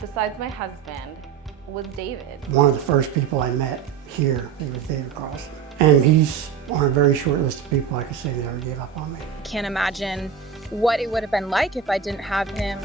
besides my husband, was David. One of the first people I met here was David Carlson. And he's on a very short list of people I could say never gave up on me. Can't imagine what it would have been like if I didn't have him.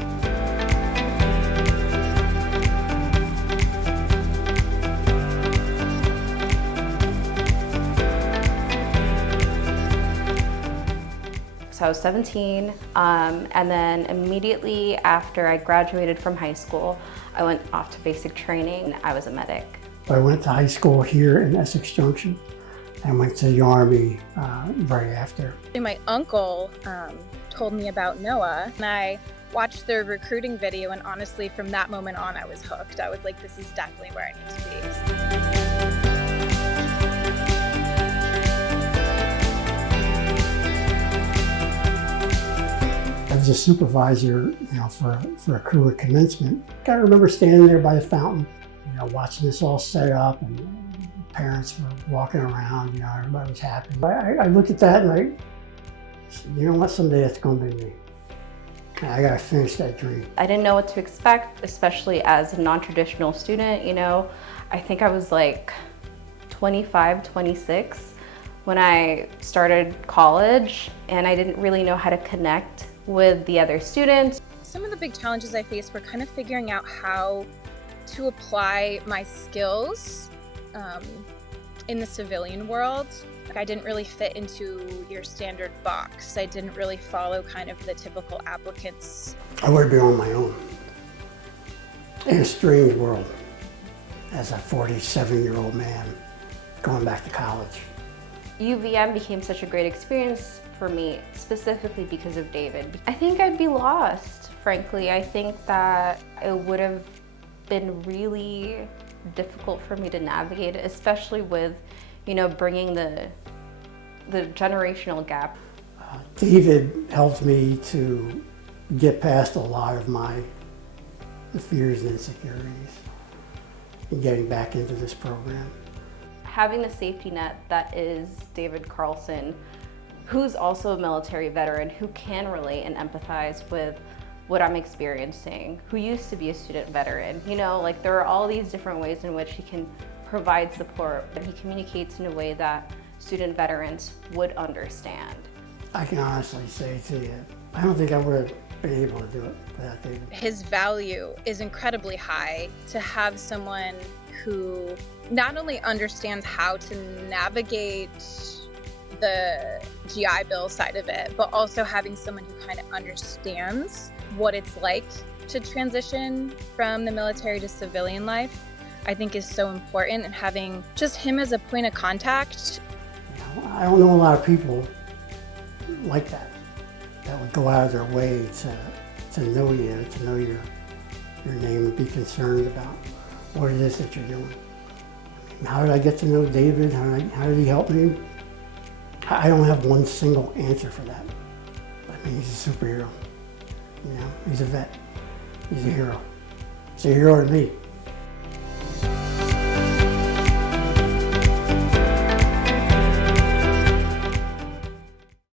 So I was 17, and then immediately after I graduated from high school, I went off to basic training. I was a medic. I went to high school here in Essex Junction and went to the Army right after. My uncle told me about Noah, and I watched their recruiting video, and honestly, from that moment on, I was hooked. I was like, this is definitely where I need to be. I was a supervisor, for a crew at commencement. I remember standing there by the fountain, watching this all set up, and parents were walking around, everybody was happy. I looked at that and I said, you know what, someday it's going to be me. I got to finish that dream. I didn't know what to expect, especially as a non-traditional student, I think I was like 25, 26 when I started college, and I didn't really know how to connect with the other students. Some of the big challenges I faced were kind of figuring out how to apply my skills in the civilian world. I didn't really fit into your standard box. I didn't really follow kind of the typical applicants. I would have been on my own in a strange world as a 47-year-old man going back to college. UVM became such a great experience for me, specifically because of David. I think I'd be lost, frankly. I think that it would have been really difficult for me to navigate, especially with, bringing the generational gap. David helped me to get past a lot of the fears and insecurities in getting back into this program. Having the safety net that is David Carlson, who's also a military veteran, who can relate and empathize with what I'm experiencing, who used to be a student veteran. There are all these different ways in which he can provide support, but he communicates in a way that student veterans would understand. I can honestly say to you, I don't think I would have been able to do it without David. His value is incredibly high. To have someone who not only understands how to navigate the GI Bill side of it, but also having someone who kind of understands what it's like to transition from the military to civilian life, I think is so important. And having just him as a point of contact. I don't know a lot of people like that would go out of their way to know you, to know your name, and be concerned about what it is that you're doing. How did I get to know David? How did he help me? I don't have one single answer for that. He's a superhero. He's a vet. He's a hero. He's a hero to me.